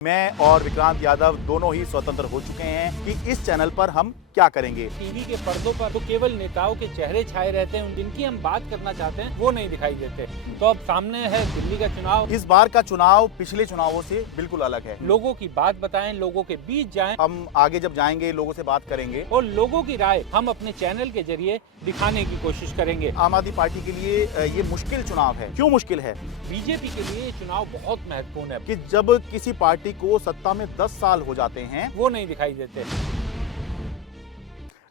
मैं और विक्रांत यादव दोनों ही स्वतंत्र हो चुके हैं कि इस चैनल पर हम क्या करेंगे। टीवी के पर्दों पर तो केवल नेताओं के चेहरे छाए रहते हैं, जिनकी हम बात करना चाहते हैं वो नहीं दिखाई देते। तो अब सामने है दिल्ली का चुनाव। इस बार का चुनाव पिछले चुनावों से बिल्कुल अलग है। लोगों की बात बताएं, लोगों के बीच जाएं हम आगे जब जाएंगे लोगों से बात करेंगे और लोगों की राय हम अपने चैनल के जरिए दिखाने की कोशिश करेंगे। आम आदमी पार्टी के लिए ये मुश्किल चुनाव है। क्यों मुश्किल है? बीजेपी के लिए ये चुनाव बहुत महत्वपूर्ण है कि जब किसी पार्टी को सत्ता में 10 साल हो जाते हैं वो नहीं दिखाई देते।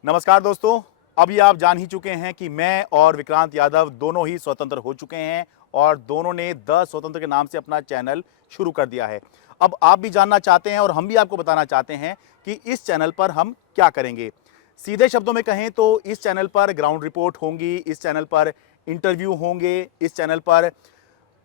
नमस्कार दोस्तों, अभी आप जान ही चुके हैं कि मैं और विक्रांत यादव दोनों ही स्वतंत्र हो चुके हैं और दोनों ने द स्वतंत्र के नाम से अपना चैनल शुरू कर दिया है। अब आप भी जानना चाहते हैं और हम भी आपको बताना चाहते हैं कि इस चैनल पर हम क्या करेंगे। सीधे शब्दों में कहें तो इस चैनल पर ग्राउंड रिपोर्ट होंगी, इस चैनल पर इंटरव्यू होंगे, इस चैनल पर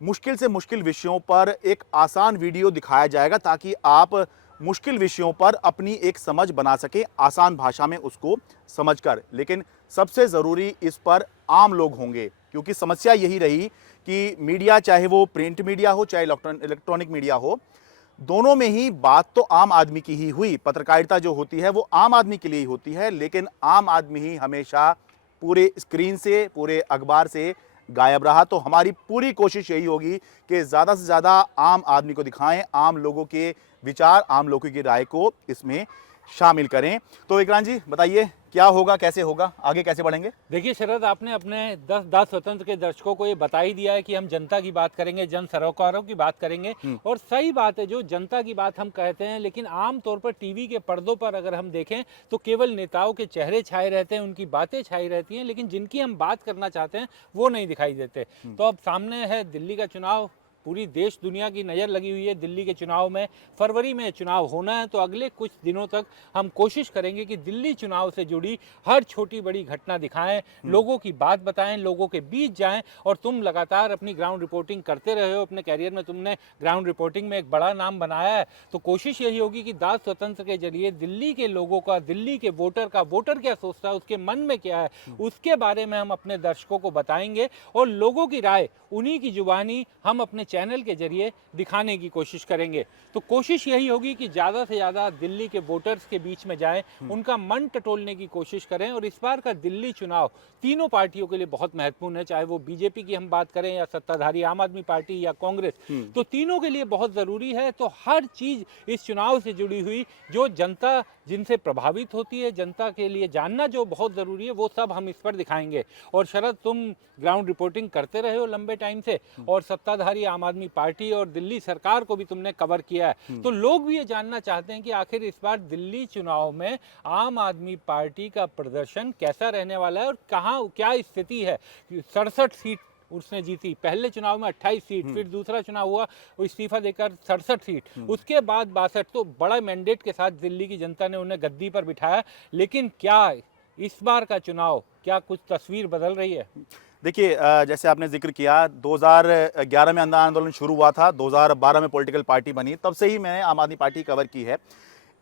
मुश्किल से मुश्किल विषयों पर एक आसान वीडियो दिखाया जाएगा ताकि आप मुश्किल विषयों पर अपनी एक समझ बना सके, आसान भाषा में उसको समझकर। लेकिन सबसे ज़रूरी इस पर आम लोग होंगे, क्योंकि समस्या यही रही कि मीडिया, चाहे वो प्रिंट मीडिया हो चाहे इलेक्ट्रॉनिक मीडिया हो, दोनों में ही बात तो आम आदमी की ही हुई। पत्रकारिता जो होती है वो आम आदमी के लिए ही होती है, लेकिन आम आदमी ही हमेशा पूरे स्क्रीन से, पूरे अखबार से गायब रहा। तो हमारी पूरी कोशिश यही होगी कि ज़्यादा से ज़्यादा आम आदमी को दिखाएं, आम लोगों के विचार, आम लोगों की राय को इसमें शामिल करें। तो विक्रांत जी बताइए, क्या होगा, कैसे होगा, आगे कैसे बढ़ेंगे? देखिए शरद, आपने अपने 10 स्वतंत्र के दर्शकों को ये बता ही दिया है कि हम जनता की बात करेंगे, जन सरोकारों की बात करेंगे। और सही बात है, जो जनता की बात हम कहते हैं, लेकिन आम तौर पर टीवी के पर्दों पर अगर हम देखें तो केवल नेताओं के चेहरे छाए रहते हैं, उनकी बातें छाई रहती हैं, लेकिन जिनकी हम बात करना चाहते हैं वो नहीं दिखाई देते। तो अब सामने है दिल्ली का चुनाव। पूरी देश दुनिया की नज़र लगी हुई है दिल्ली के चुनाव में। फरवरी में चुनाव होना है, तो अगले कुछ दिनों तक हम कोशिश करेंगे कि दिल्ली चुनाव से जुड़ी हर छोटी बड़ी घटना दिखाएं, लोगों की बात बताएं, लोगों के बीच जाएं। और तुम लगातार अपनी ग्राउंड रिपोर्टिंग करते रहे हो, अपने कैरियर में तुमने ग्राउंड रिपोर्टिंग में एक बड़ा नाम बनाया है। तो कोशिश यही होगी कि दास स्वतंत्र के जरिए दिल्ली के लोगों का, दिल्ली के वोटर क्या सोचता है, उसके मन में क्या है, उसके बारे में हम अपने दर्शकों को बताएंगे और लोगों की राय, उन्हीं की जुबानी हम अपने चैनल के जरिए दिखाने की कोशिश करेंगे। तो कोशिश यही होगी कि ज़्यादा से ज़्यादा दिल्ली के वोटर्स के बीच में जाएं, उनका मन टटोलने की कोशिश करें। और इस बार का दिल्ली चुनाव तीनों पार्टियों के लिए बहुत महत्वपूर्ण है, चाहे वो बीजेपी की हम बात करें या सत्ताधारी आम आदमी पार्टी या कांग्रेस, तो तीनों के लिए बहुत ज़रूरी है। तो हर चीज़ इस चुनाव से जुड़ी हुई, जो जनता जिनसे प्रभावित होती है, जनता के लिए जानना जो बहुत ज़रूरी है, वो सब हम इस पर दिखाएंगे। और शरद, तुम ग्राउंड रिपोर्टिंग करते रहे हो लंबे टाइम से और सत्ताधारी आम आदमी पार्टी और दिल्ली सरकार को भी तुमने कवर किया है, तो लोग भी ये जानना चाहते हैं कि आखिर इस बार दिल्ली चुनाव में आम आदमी पार्टी का प्रदर्शन कैसा रहने वाला है और कहाँ क्या स्थिति है। 67 सीट उसने जीती, पहले चुनाव में 28 सीट, फिर दूसरा चुनाव हुआ वो इस्तीफा देकर 67 सीट, उसके बाद 62। तो बड़ा मैंडेट के साथ दिल्ली की जनता ने उन्हें गद्दी पर बिठाया। लेकिन क्या इस बार का चुनाव, क्या कुछ तस्वीर बदल रही है? देखिए, जैसे आपने जिक्र किया, 2011 में अंधा आंदोलन शुरू हुआ था, 2012 में पॉलिटिकल पार्टी बनी, तब से ही मैंने आम आदमी पार्टी कवर की है।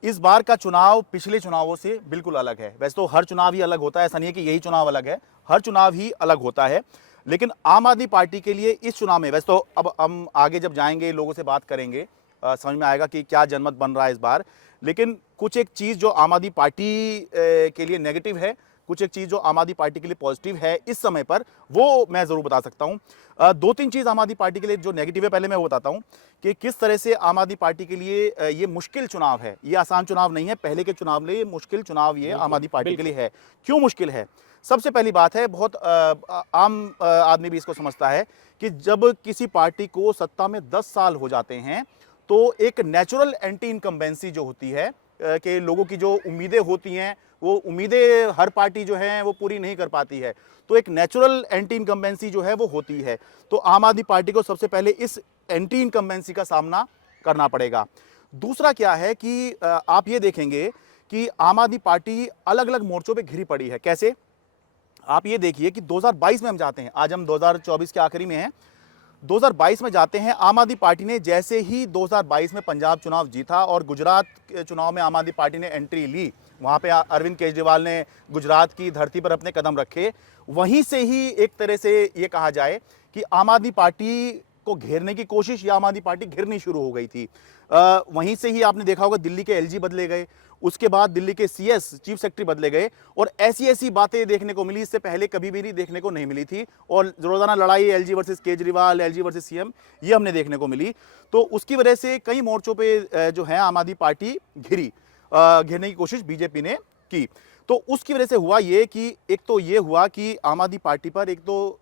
इस बार का चुनाव पिछले चुनावों से बिल्कुल अलग है। वैसे तो हर चुनाव ही अलग होता है, ऐसा नहीं है कि यही चुनाव अलग है, हर चुनाव ही अलग होता है। लेकिन आम आदमी पार्टी के लिए इस चुनाव में, वैसे तो अब हम आगे जब जाएंगे लोगों से बात करेंगे, समझ में आएगा कि क्या जनमत बन रहा है इस बार। लेकिन कुछ एक चीज़ जो आम आदमी पार्टी के लिए नेगेटिव है, कुछ एक चीज़ जो आम आदमी पार्टी के लिए पॉजिटिव है इस समय पर, वो मैं ज़रूर बता सकता हूँ। 2-3 चीज़ आम आदमी पार्टी के लिए जो नेगेटिव है, पहले मैं वो बताता हूँ कि किस तरह से आम आदमी पार्टी के लिए ये मुश्किल चुनाव है। ये आसान चुनाव नहीं है, पहले के चुनाव में ये मुश्किल चुनाव ये आम आदमी पार्टी के लिए है। क्यों मुश्किल है? सबसे पहली बात है, बहुत आम आदमी भी इसको समझता है कि जब किसी पार्टी को सत्ता में 10 साल हो जाते हैं तो एक नेचुरल एंटी इनकम्बेंसी जो होती है, कि लोगों की जो उम्मीदें होती हैं वो उम्मीदें हर पार्टी जो है वो पूरी नहीं कर पाती है, तो एक नेचुरल एंटी इनकम्बेंसी जो है वो होती है। तो आम आदमी पार्टी को सबसे पहले इस एंटी इनकम्बेंसी का सामना करना पड़ेगा। दूसरा क्या है कि आप ये देखेंगे कि आम आदमी पार्टी अलग अलग मोर्चों पे घिरी पड़ी है। कैसे? आप ये देखिए कि 2022 में हम जाते हैं, आज हम 2024 के आखिरी में हैं, 2022 में जाते हैं। आम आदमी पार्टी ने जैसे ही 2022 में पंजाब चुनाव जीता और गुजरात के चुनाव में आम आदमी पार्टी ने एंट्री ली, वहाँ पे अरविंद केजरीवाल ने गुजरात की धरती पर अपने कदम रखे, वहीं से ही एक तरह से ये कहा जाए कि आम आदमी पार्टी को घेरने की कोशिश या आम आदमी पार्टी घिरनी शुरू हो गई थी। वहीं से ही आपने देखा होगा दिल्ली के एलजी बदले गए, उसके बाद दिल्ली के सीएस चीफ सेक्रेटरी बदले गए, और ऐसी ऐसी बातें देखने को मिली, इससे पहले कभी भी नहीं देखने को नहीं मिली थी। और रोजाना लड़ाई LG versus Kejriwal, LG versus CM, ये हमने देखने को मिली। तो उसकी वजह से कई मोर्चों पे जो है आम आदमी पार्टी घेरने की कोशिश बीजेपी ने की। तो उसकी वजह से हुआ ये कि एक तो ये हुआ कि आम आदमी पार्टी पर एक तो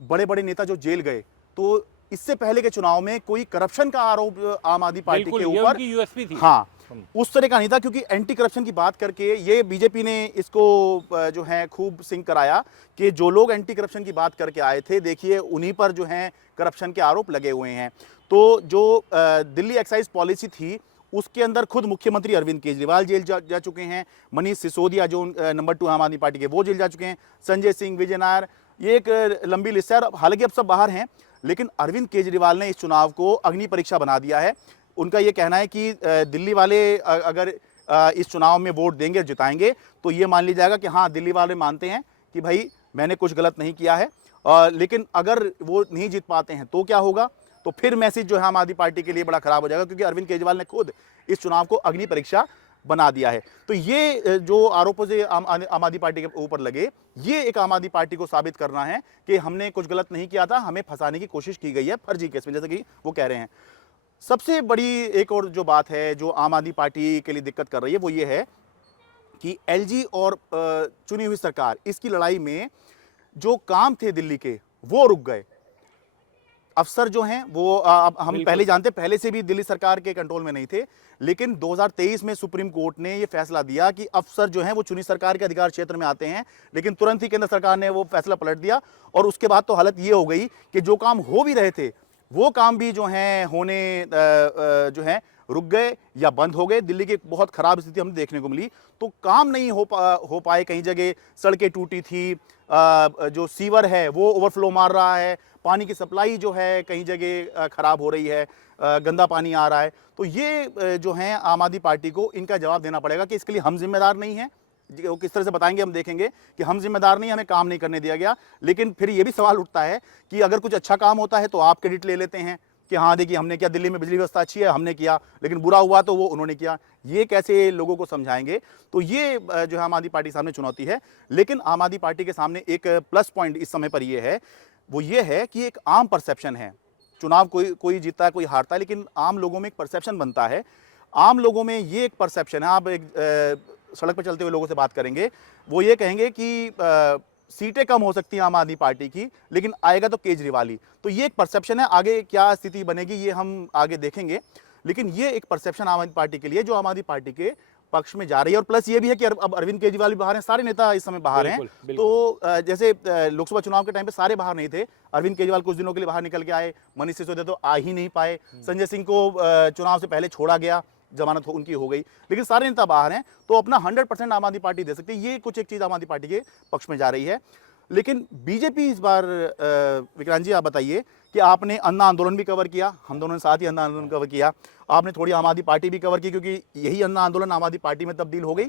बड़े बड़े नेता जो जेल गए, तो इससे पहले के चुनाव में कोई करप्शन का आरोप आम आदमी पार्टी के बिल्कुल, ये ऊपर, उनकी यूएसपी थी। हाँ, उस तरह का नहीं था, क्योंकि एंटी करप्शन की बात करके ये बीजेपी ने इसको जो है खूब सिंक कराया कि जो लोग एंटी करप्शन की बात करके आए थे, देखिए उन्हीं पर जो है करप्शन के आरोप लगे हुए हैं। तो जो दिल्ली एक्साइज पॉलिसी थी, उसके अंदर खुद मुख्यमंत्री अरविंद केजरीवाल जेल जा चुके हैं, मनीष सिसोदिया जो नंबर 2 आम आदमी पार्टी के, वो जेल जा चुके हैं, संजय सिंह, विजय नायर, ये एक लंबी लिस्ट है। हालांकि अब सब बाहर हैं, लेकिन अरविंद केजरीवाल ने इस चुनाव को अग्नि परीक्षा बना दिया है। उनका ये कहना है कि दिल्ली वाले अगर इस चुनाव में वोट देंगे, जिताएंगे, तो ये मान लिया जाएगा कि हाँ, दिल्ली वाले मानते हैं कि भाई मैंने कुछ गलत नहीं किया है। लेकिन अगर वो नहीं जीत पाते हैं तो क्या होगा, तो फिर मैसेज जो है आम आदमी पार्टी के लिए बड़ा खराब हो जाएगा, क्योंकि अरविंद केजरीवाल ने खुद इस चुनाव को अग्नि परीक्षा बना दिया है। तो ये जो आरोपों से आम आदमी पार्टी के ऊपर लगे, ये एक आम आदमी पार्टी को साबित करना है कि हमने कुछ गलत नहीं किया था, हमें फंसाने की कोशिश की गई है फर्जी केस में, जैसे कि वो कह रहे हैं। सबसे बड़ी एक और जो बात है जो आम आदमी पार्टी के लिए दिक्कत कर रही है, वो ये है कि एलजी और चुनी हुई सरकार, इसकी लड़ाई में जो काम थे दिल्ली के, वो रुक गए। अफसर जो हैं वो अब हम पहले जानते, पहले से भी दिल्ली सरकार के कंट्रोल में नहीं थे, लेकिन 2023 में सुप्रीम कोर्ट ने ये फैसला दिया कि अफसर जो हैं वो चुनी सरकार के अधिकार क्षेत्र में आते हैं, लेकिन तुरंत ही केंद्र सरकार ने वो फैसला पलट दिया। और उसके बाद तो हालत ये हो गई कि जो काम हो भी रहे थे, वो काम भी जो हैं होने जो हैं रुक गए या बंद हो गए। दिल्ली की बहुत खराब स्थिति हमें देखने को मिली। तो काम नहीं हो पाए, कहीं जगह सड़कें टूटी थी, जो सीवर है वो ओवरफ्लो मार रहा है, पानी की सप्लाई जो है कहीं जगह खराब हो रही है, गंदा पानी आ रहा है। तो ये जो है आम आदमी पार्टी को इनका जवाब देना पड़ेगा कि इसके लिए हम जिम्मेदार नहीं हैं। वो किस तरह से बताएंगे, हम देखेंगे कि हम जिम्मेदार नहीं, हमें काम नहीं करने दिया गया। लेकिन फिर ये भी सवाल उठता है कि अगर कुछ अच्छा काम होता है तो आप क्रेडिट ले लेते हैं कि हाँ देखिए हमने किया, दिल्ली में बिजली व्यवस्था अच्छी है, हमने किया, लेकिन बुरा हुआ तो वो उन्होंने किया। ये कैसे लोगों को समझाएंगे? तो ये जो है आम आदमी पार्टी सामने चुनौती है। लेकिन आम आदमी पार्टी के सामने एक प्लस पॉइंट इस समय पर ये है, वो ये है कि एक आम परसेप्शन है। चुनाव कोई जीतता है, कोई हारता है, लेकिन आम लोगों में एक परसेप्शन बनता है। आम लोगों में ये एक परसेप्शन है, आप एक सड़क पर चलते हुए लोगों से बात करेंगे, वो ये कहेंगे कि सीटें कम हो सकती हैं आम आदमी पार्टी की, लेकिन आएगा तो केजरीवाल ही। तो ये एक परसेप्शन है। आगे क्या स्थिति बनेगी ये हम आगे देखेंगे, लेकिन ये एक परसेप्शन आम आदमी पार्टी के लिए जो आम आदमी पार्टी के पक्ष में जा रही है। और प्लस ये भी है कि अब अरविंद केजरीवाल भी बाहर हैं, सारे नेता इस समय बाहर हैं। तो जैसे लोकसभा चुनाव के टाइम पे सारे बाहर नहीं थे, अरविंद केजरीवाल कुछ दिनों के लिए बाहर निकल के आए, मनीष सिसोदिया तो आ ही नहीं पाए, संजय सिंह को चुनाव से पहले छोड़ा गया, जमानत उनकी हो गई, लेकिन सारे नेता बाहर हैं। तो अपना 100% आम आदमी पार्टी दे सकती है। ये कुछ एक चीज आम आदमी पार्टी के पक्ष में जा रही है। लेकिन बीजेपी इस बार, विक्रांत जी आप बताइए कि आपने अन्ना आंदोलन भी कवर किया, हम दोनों ने साथ ही अन्ना आंदोलन कवर किया, आपने थोड़ी आम आदमी पार्टी भी कवर की, क्योंकि यही अन्ना आंदोलन आम आदमी पार्टी में तब्दील हो गई।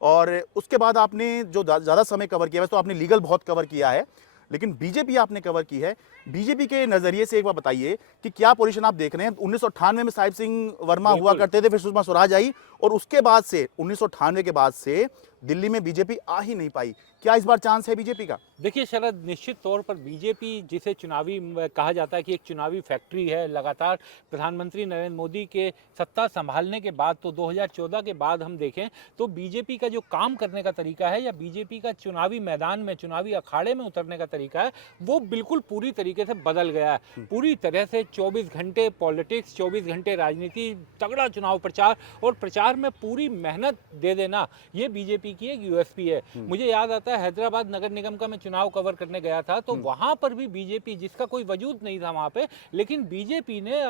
और उसके बाद आपने जो ज़्यादा समय कवर किया, वैसे तो आपने लीगल बहुत कवर किया है, लेकिन बीजेपी आपने कवर की है। बीजेपी के नजरिए से एक बार बताइए कि क्या पोजीशन आप देख रहे हैं? 1998 में साहिब सिंह वर्मा हुआ करते थे, फिर सुषमा स्वराज आई, और उसके बाद से 1998 के बाद से दिल्ली में बीजेपी आ ही नहीं पाई। क्या इस बार चांस है बीजेपी का? देखिए शरद, निश्चित तौर पर बीजेपी, जिसे चुनावी कहा जाता है कि एक चुनावी फैक्ट्री है, लगातार प्रधानमंत्री नरेंद्र मोदी के सत्ता संभालने के बाद, तो 2014 के बाद हम देखें तो बीजेपी का जो काम करने का तरीका है, या बीजेपी का चुनावी मैदान में, चुनावी अखाड़े में उतरने का तरीका है, वो बिल्कुल पूरी तरीके से बदल गया है। पूरी तरह से 24 घंटे पॉलिटिक्स, 24 घंटे राजनीति, तगड़ा चुनाव प्रचार, और प्रचार में पूरी मेहनत दे देना, ये बीजेपी की एक यूएसपी है। मुझे याद आता है हैदराबाद नगर निगम का मैं चुनाव कवर करने गया था, तो वहां पर भी बीजेपी, जिसका कोई वजूद नहीं था वहां पे, लेकिन बीजेपी ने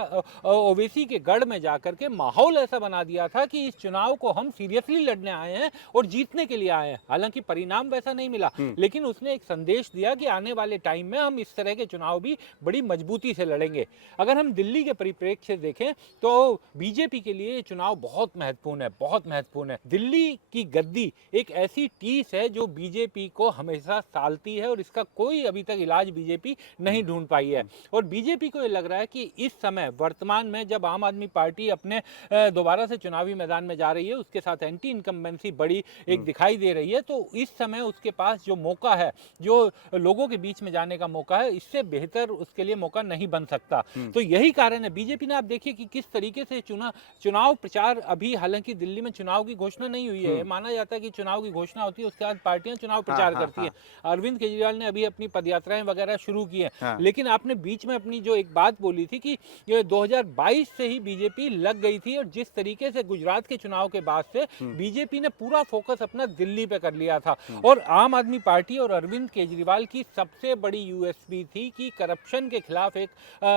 ओवैसी के गढ़ में जाकर के माहौल ऐसा बना दिया था कि इस चुनाव को हम सीरियसली लड़ने आए हैं और जीतने के लिए आए हैं। हालांकि परिणाम वैसा नहीं मिला, लेकिन उसने एक संदेश दिया कि आने वाले टाइम में हम इस तरह के चुनाव भी बड़ी मजबूती से लड़ेंगे। अगर हम दिल्ली के परिप्रेक्ष्य से देखें तो बीजेपी के लिए ये चुनाव बहुत महत्वपूर्ण है, बहुत महत्वपूर्ण है। दिल्ली की गद्दी एक ऐसी टीस है जो बीजेपी को हमेशा सालती है और इसका कोई अभी तक इलाज बीजेपी नहीं ढूंढ पाई है। और बीजेपी को ये लग रहा है कि इस समय वर्तमान में जब आम आदमी पार्टी अपने दोबारा से चुनावी मैदान में जा रही है, उसके साथ एंटी इनकम्बेंसी बड़ी एक दिखाई दे रही है, तो इस समय उसके पास जो मौका है, जो लोगों के बीच में जाने का मौका है, इससे बेहतर उसके लिए मौका नहीं बन सकता। तो यही कारण है बीजेपी ने, आप देखिए कि किस तरीके से चुनाव प्रचार, अभी हालांकि दिल्ली में चुनाव की घोषणा नहीं हुई है, माना जाता है कि चुनाव की घोषणा होती है उसके बाद पार्टियां चुनाव प्रचार करती है। अरविंद केजरीवाल ने अभी अपनी पदयात्राएं वगैरह शुरू की है, लेकिन आपने बीच में अपनी जो एक बात बोली थी कि ये 2022 से ही बीजेपी लग गई थी, और जिस तरीके से गुजरात के चुनाव के बाद से बीजेपी ने पूरा फोकस अपना दिल्ली पे कर लिया था। और आम आदमी पार्टी और अरविंद केजरीवाल की सबसे बड़ी यूएसपी थी कि करप्शन के खिलाफ एक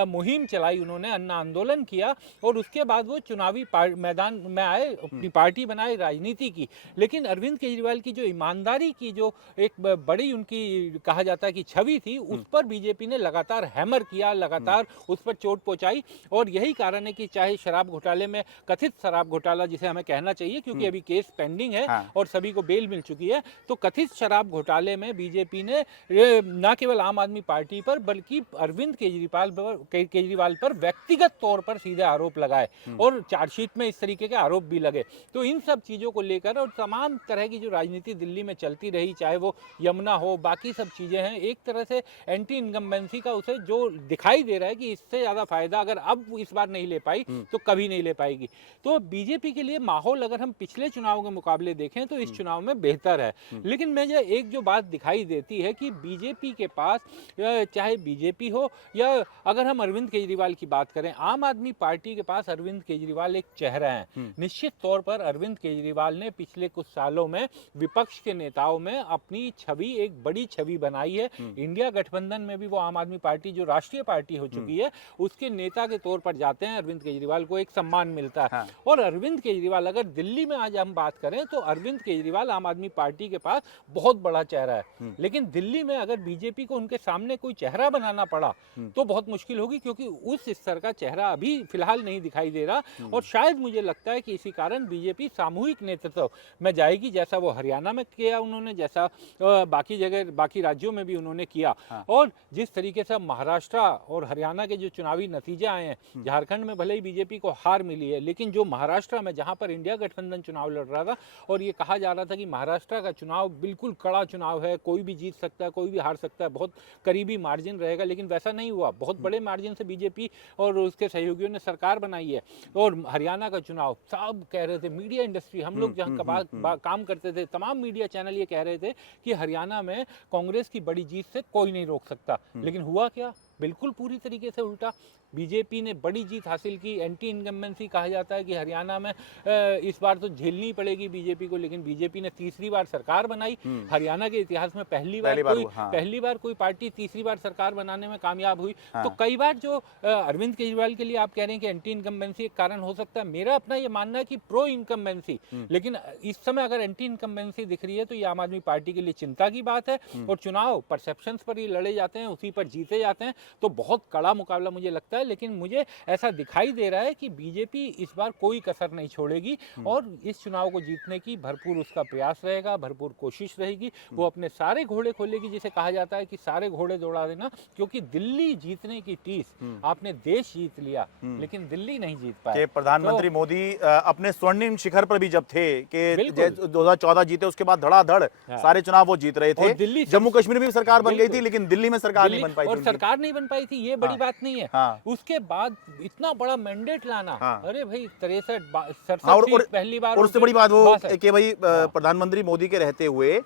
मुहिम चलाई उन्होंने, अन्ना आंदोलन किया, और उसके बाद वो चुनावी मैदान में आए, अपनी पार्टी बनाई, राजनीति की। लेकिन अरविंद केजरीवाल की जो ईमानदारी की जो एक बड़ी उनकी कहा जाता है कि छवि थी, उस पर बीजेपी ने लगातार हैमर किया, लगातार उस पर चोट पहुंचाई। और यही कारण है कि चाहे शराब घोटाले में, कथित शराब घोटाला जिसे हमें कहना चाहिए क्योंकि अभी केस पेंडिंग है और सभी को बेल मिल चुकी है, तो कथित शराब घोटाले में बीजेपी ने न केवल आम आदमी पार्टी पर बल्कि अरविंद केजरीवाल पर व्यक्तिगत तौर पर सीधे आरोप लगाए, और चार्जशीट में इस तरीके के आरोप भी लगे। तो इन सब चीजों को लेकर और तमाम तरह की जो राजनीति दिल्ली में चलती रही, चाहे वो यमुना हो, बाकी सब चीजें हैं, एक तरह से एंटी इनकम्बेंसी का उसे जो दिखाई दे रहा है कि इससे ज्यादा फायदा अगर अब इस बार नहीं ले पाई तो कभी नहीं ले पाएगी। तो बीजेपी के लिए माहौल अगर हम पिछले चुनाव के मुकाबले देखें तो इस चुनाव में बेहतर है। लेकिन मुझे एक जो बात दिखाई देती है कि बीजेपी के पास, चाहे बीजेपी हो या अगर हम अरविंद केजरीवाल की बात करें, आम आदमी पार्टी के पास अरविंद केजरीवाल एक चेहरा है। निश्चित तौर पर अरविंद केजरीवाल ने पिछले कुछ सालों में विपक्ष के नेताओं में अपनी छवि, एक बड़ी छवि बनाई है। इंडिया गठबंधन में भी वो आम आदमी पार्टी जो राष्ट्रीय पार्टी हो चुकी है, उसके नेता के तौर पर जाते हैं, अरविंद केजरीवाल को एक सम्मान मिलता है। और अरविंद केजरीवाल, अगर दिल्ली में आज हम बात करें तो अरविंद केजरीवाल आम आदमी पार्टी के पास बहुत बड़ा चेहरा है। लेकिन दिल्ली में अगर बीजेपी को उनके सामने कोई चेहरा बनाना पड़ा तो बहुत मुश्किल होगी, क्योंकि उस स्तर का चेहरा अभी फिलहाल नहीं दिखाई दे रहा। और शायद मुझे लगता है कि इसी कारण बीजेपी सामूहिक नेतृत्व में जाएगी, जैसा वो हरियाणा में किया उन्होंने, जैसा बाकी जगह, बाकी राज्यों में भी उन्होंने किया। और जिस तरीके से महाराष्ट्र और हरियाणा के जो चुनावी नतीजे आए हैं, झारखंड में भले ही बीजेपी को हार मिली है, लेकिन जो महाराष्ट्र में, जहां पर इंडिया गठबंधन चुनाव लड़ रहा था और ये कहा जा रहा था कि महाराष्ट्र का चुनाव बिल्कुल कड़ा चुनाव है, कोई भी जीत सकता है, कोई भी हार सकता है, बहुत करीबी मार्जिन रहेगा, लेकिन वैसा नहीं हुआ। बहुत बड़े मार्जिन से बीजेपी और उसके सहयोगियों ने सरकार बनाई है। और हरियाणा का चुनाव सब कह रहे थे, मीडिया इंडस्ट्री, हम लोग जहाँ काम करते थे, तमाम मीडिया चैनल ये कह रहे थे कि हरियाणा में कांग्रेस की बड़ी जीत से कोई नहीं रोक सकता। लेकिन हुआ क्या? बिल्कुल पूरी तरीके से उल्टा। बीजेपी ने बड़ी जीत हासिल की। एंटी इनकम्बेंसी कहा जाता है कि हरियाणा में इस बार तो झेलनी पड़ेगी बीजेपी को, लेकिन बीजेपी ने तीसरी बार सरकार बनाई। हरियाणा के इतिहास में पहली बार कोई पार्टी तीसरी बार सरकार बनाने में कामयाब हुई। तो कई बार जो अरविंद केजरीवाल के लिए आप कह रहे हैं कि एंटी इनकम्बेंसी एक कारण हो सकता है, मेरा अपना ये मानना है कि प्रो इनकम्बेंसी। लेकिन इस समय अगर एंटी इनकम्बेंसी दिख रही है तो ये आम आदमी पार्टी के लिए चिंता की बात है। और चुनाव परसेप्शंस पर ही लड़े जाते हैं, उसी पर जीते जाते हैं, तो बहुत कड़ा मुकाबला मुझे लगता है। लेकिन मुझे ऐसा दिखाई दे रहा है कि बीजेपी इस बार कोई कसर नहीं छोड़ेगी और इस चुनाव को जीतने की भरपूर उसका प्रयास रहेगा, भरपूर कोशिश रहेगी। वो अपने सारे घोड़े खोलेगी, जिसे कहा जाता है कि सारे घोड़े दौड़ा देना, क्योंकि दिल्ली जीतने की टीस, आपने देश जीत लिया लेकिन दिल्ली नहीं जीत पाए। प्रधानमंत्री मोदी अपने स्वर्णिम शिखर पर भी जब थे कि 2014 जीते, उसके बाद धड़ाधड़ सारे चुनाव वो जीत रहे थे। दिल्ली, जम्मू कश्मीर में भी सरकार बन गई थी, लेकिन दिल्ली में सरकार नहीं बन पाई थी। और सरकार नहीं बन पाई थी, ये बड़ी बात नहीं है। उसके बाद इतना बड़ा मैंडेट लाना, अरे भाई 63 पहली बार। और उससे बड़ी बात वो कि भाई प्रधानमंत्री मोदी के रहते हुए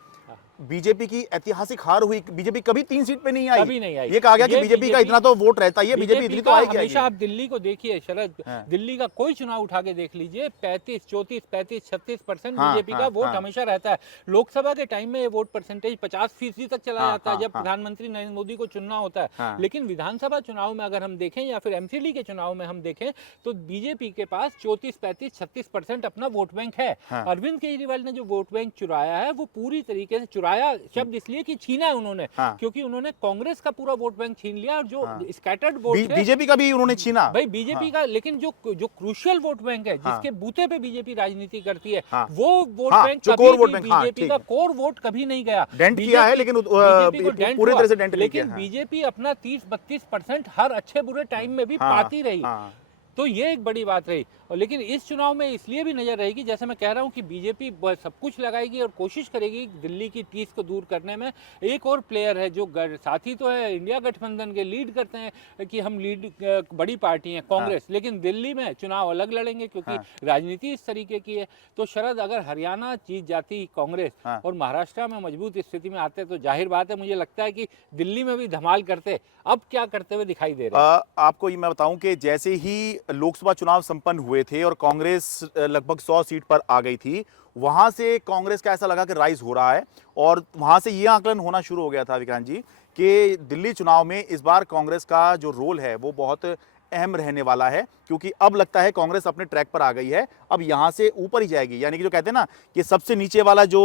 बीजेपी की ऐतिहासिक हार हुई। बीजेपी कभी 3 सीट पे नहीं आई। कभी नहीं आई। ये कहा गया कि बीजेपी का इतना तो वोट रहता है, बीजेपी इतनी तो आएगी। हमेशा आप दिल्ली को देखिए शरद, दिल्ली का कोई चुनाव उठा के देख लीजिए, 35, 34, 35, 36% बीजेपी का वोट हमेशा रहता है। लोकसभा के टाइम में ये वोट परसेंटेज 50% तक चला जाता है जब प्रधानमंत्री नरेंद्र मोदी को चुनना होता है। लेकिन विधानसभा चुनाव में अगर हम देखें या फिर एमसीडी के चुनाव में हम देखें तो बीजेपी के पास 34, 35, 36% अपना वोट बैंक है। अरविंद केजरीवाल ने जो वोट बैंक चुराया है वो पूरी तरीके से चुराया छुड़वाया शब्द इसलिए कि छीना है उन्होंने, हाँ। क्योंकि उन्होंने कांग्रेस का पूरा वोट बैंक छीन लिया और जो हाँ। स्कैटर्ड वोट थे बीजेपी का भी उन्होंने छीना भाई बीजेपी का, लेकिन जो जो क्रूशियल वोट बैंक है हाँ। जिसके बूथे पे बीजेपी राजनीति करती है, हाँ। वो वोट हाँ, बैंक जो कभी कोर वोट भी बैंक, हाँ, बीजेपी ठीक का है। कोर वोट कभी नहीं गया। डेंट किया है, लेकिन बीजेपी को डेंट पूरी हुआ, तरह से डेंट नहीं किया, लेकिन हाँ। बीजेपी अपना 30-32% हर अच्छे बुरे टाइम में भी हाँ, पाती रही। हाँ। तो ये एक बड़ी बात रही। और लेकिन इस चुनाव में इसलिए भी नजर रहेगी, जैसे मैं कह रहा हूं कि बीजेपी सब कुछ लगाएगी और कोशिश करेगी दिल्ली की टीस को दूर करने में। एक और प्लेयर है जो साथी तो है इंडिया गठबंधन के, लीड करते हैं कि हम लीड बड़ी पार्टी है कांग्रेस, लेकिन दिल्ली में चुनाव अलग लड़ेंगे क्योंकि राजनीति इस तरीके की है। तो शरद, अगर हरियाणा जीत जाती कांग्रेस और महाराष्ट्र में मजबूत स्थिति में आते तो जाहिर बात है, मुझे लगता है कि दिल्ली में भी धमाल करते। अब क्या करते हुए दिखाई दे रहे हैं? आपको ये मैं बताऊं कि जैसे ही लोकसभा चुनाव संपन्न हुए थे और कांग्रेस लगभग 100 सीट पर आ गई थी, वहां से कांग्रेस का ऐसा लगा कि राइज हो रहा है और वहां से ये आकलन होना शुरू हो गया था विक्रांत जी कि दिल्ली चुनाव में इस बार कांग्रेस का जो रोल है वो बहुत अहम रहने वाला है, क्योंकि अब लगता है कांग्रेस अपने ट्रैक पर आ गई है, अब यहां से ऊपर ही जाएगी। यानी कि जो कहते हैं ना कि सबसे नीचे वाला जो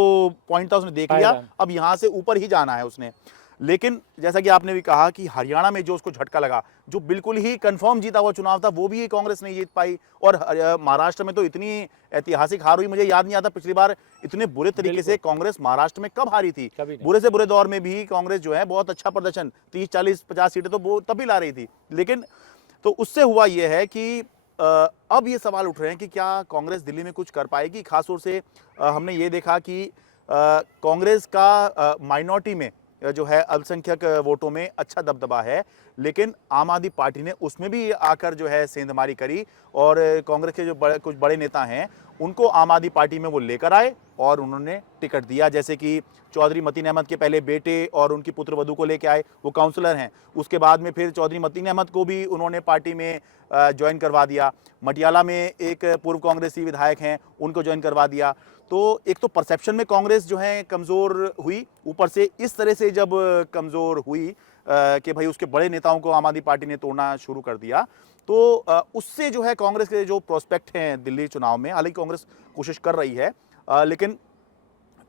पॉइंट था उसने देख लिया, अब यहां से ऊपर ही जाना है उसने। लेकिन जैसा कि आपने भी कहा कि हरियाणा में जो उसको झटका लगा, जो बिल्कुल ही कंफर्म जीता हुआ चुनाव था, वो भी कांग्रेस नहीं जीत पाई। और महाराष्ट्र में तो इतनी ऐतिहासिक हार हुई, मुझे याद नहीं आता पिछली बार इतने बुरे तरीके से कांग्रेस महाराष्ट्र में कब हारी थी। बुरे से बुरे दौर में भी कांग्रेस जो है बहुत अच्छा प्रदर्शन, 30, 40, 50 सीटें तो वो तभी ला रही थी। लेकिन तो उससे हुआ ये है कि अब ये सवाल उठ रहे हैं कि क्या कांग्रेस दिल्ली में कुछ कर पाएगी। खासतौर से हमने ये देखा कि कांग्रेस का माइनॉरिटी में जो है अल्पसंख्यक वोटों में अच्छा दबदबा है, लेकिन आम आदमी पार्टी ने उसमें भी आकर जो है सेंधमारी करी और कांग्रेस के जो कुछ बड़े नेता हैं उनको आम आदमी पार्टी में वो लेकर आए और उन्होंने टिकट दिया। जैसे कि चौधरी मतीन अहमद के पहले बेटे और उनकी पुत्रवधू को लेकर आए, वो काउंसलर हैं। उसके बाद में फिर चौधरी मतीन अहमद को भी उन्होंने पार्टी में ज्वाइन करवा दिया। मटियाला में एक पूर्व कांग्रेसी विधायक हैं, उनको ज्वाइन करवा दिया। तो एक तो परसेप्शन में कांग्रेस जो है कमज़ोर हुई, ऊपर से इस तरह से जब कमज़ोर हुई कि भाई उसके बड़े नेताओं को आम आदमी पार्टी ने तोड़ना शुरू कर दिया, तो उससे जो है कांग्रेस के जो प्रोस्पेक्ट हैं दिल्ली चुनाव में, हालांकि कांग्रेस कोशिश कर रही है, लेकिन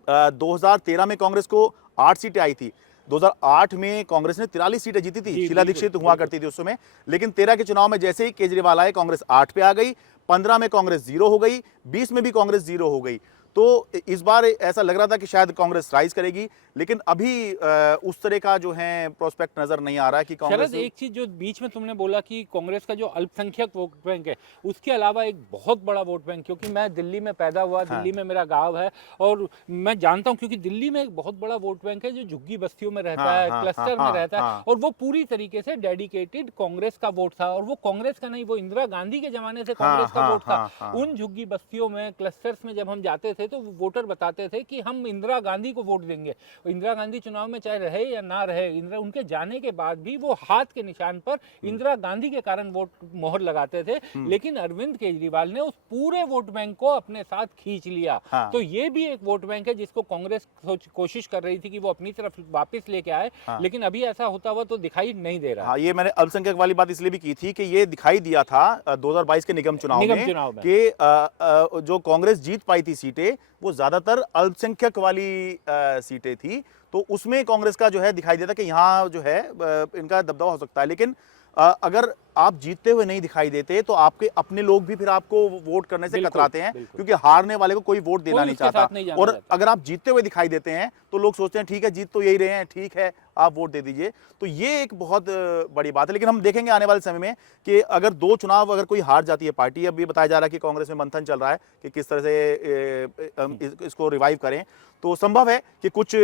2013 में कांग्रेस को 8 सीटें आई थी। 2008 में कांग्रेस ने 43 सीटें जीती थी, शीला दीक्षित हुआ करती थी उस समय। लेकिन 13 के चुनाव में जैसे ही केजरीवाल आए, कांग्रेस 8 पे आ गई, 15 में कांग्रेस 0 हो गई, 20 में भी कांग्रेस 0 हो गई। तो इस बार ऐसा लग रहा था कि शायद कांग्रेस राइज करेगी, लेकिन अभी उस तरह का जो है प्रोस्पेक्ट नजर नहीं आ रहा है कि कांग्रेस। एक चीज जो बीच में तुमने बोला कि कांग्रेस का जो अल्पसंख्यक वोट बैंक है, उसके अलावा एक बहुत बड़ा वोट बैंक, क्योंकि मैं दिल्ली में पैदा हुआ, दिल्ली में मेरा गांव है और मैं जानता हूं, क्योंकि दिल्ली में एक बहुत बड़ा वोट बैंक है जो झुग्गी बस्तियों में रहता है, क्लस्टर में रहता है, और वो पूरी तरीके से डेडिकेटेड कांग्रेस का वोट था। और वो कांग्रेस का नहीं, वो इंदिरा गांधी के जमाने से कांग्रेस का वोट था। उन झुग्गी बस्तियों में, क्लस्टर्स में जब हम जाते थे तो वोटर बताते थे कि हम इंदिरा गांधी को वोट देंगे। इंदिरा गांधी चुनाव में चाहे रहे या ना रहे, इंदिरा उनके जाने के बाद भी वो हाथ के निशान पर इंदिरा गांधी के कारण वोट मोहर लगाते थे। लेकिन अरविंद केजरीवाल ने उस पूरे वोट बैंक को अपने साथ खींच लिया। तो ये भी एक वोट बैंक है जिसको कांग्रेस कोशिश कर रही थी कि वो अपनी तरफ वापस लेके आए, लेकिन अभी ऐसा होता हुआ तो दिखाई नहीं दे रहा। ये मैंने अल्पसंख्यक वाली बात इसलिए भी की थी कि ये दिखाई दिया था 2022 के निगम चुनाव में कि जो कांग्रेस जीत पाई थी सीटें, वो ज्यादातर अल्पसंख्यक वाली सीटें थी। तो उसमें कांग्रेस का जो है दिखाई देता कि यहाँ जो है इनका दबदबा हो सकता है। लेकिन अगर आप जीतते हुए नहीं दिखाई देते तो आपके अपने लोग भी फिर आपको वोट करने से कतराते हैं, क्योंकि हारने वाले को कोई वोट देना नहीं चाहता। और अगर आप जीतते हुए दिखाई देते हैं तो लोग सोचते हैं ठीक है, जीत तो यही रहे हैं, ठीक है आप वोट दे दीजिए। तो ये एक बहुत बड़ी बात है। लेकिन हम देखेंगे आने वाले समय में कि अगर 2 चुनाव अगर कोई हार जाती है पार्टी, अब ये बताया जा रहा है कि कांग्रेस में मंथन चल रहा है कि किस तरह से इसको रिवाइव करें, तो संभव है कि कुछ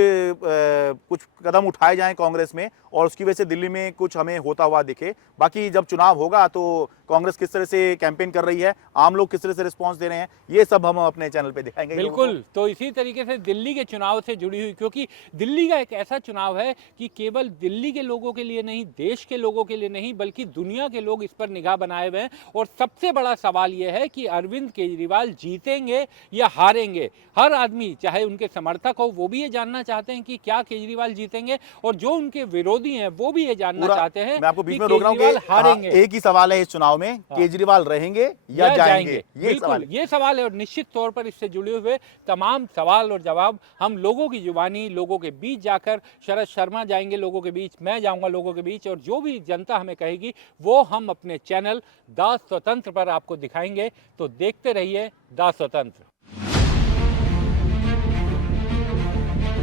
कदम उठाए जाएं कांग्रेस में और उसकी वजह से दिल्ली में कुछ हमें होता हुआ दिखे। बाकी जब चुनाव होगा तो कांग्रेस किस तरह से कैंपेन कर रही है, आम लोग किस तरह से रिस्पांस दे रहे हैं, ये सब हम अपने चैनल पे दिखाएंगे। बिल्कुल। तो इसी तरीके से दिल्ली के चुनाव से जुड़ी हुई, क्योंकि दिल्ली का एक ऐसा चुनाव है कि केवल दिल्ली के लोगों के लिए नहीं, देश के लोगों के लिए नहीं, बल्कि दुनिया के लोग इस पर निगाह बनाए हुए हैं। और सबसे बड़ा सवाल यह है कि अरविंद केजरीवाल जीतेंगे या हारेंगे। हर आदमी, चाहे उनके समर्थक हो, वो भी ये जानना चाहते हैं कि क्या केजरीवाल जीतेंगे, और जो उनके विरोधी हैं वो भी ये जानना चाहते हैं मैं आपको बीच कि में रोक रहा हूं कि हारेंगे। एक ही सवाल है इस चुनाव में, केजरीवाल रहेंगे या जाएंगे, ये सवाल बिल्कुल ये सवाल है। और निश्चित तौर पर इससे जुड़े हुए तमाम सवाल और जवाब हम लोगों की जुबानी, लोगों के बीच जाकर, शरद शर्मा जाएंगे लोगों के बीच, मैं जाऊंगा लोगों के बीच, और जो भी जनता हमें कहेगी वो हम अपने चैनल द स्वतंत्र पर आपको दिखाएंगे। तो देखते रहिए द स्वतंत्र।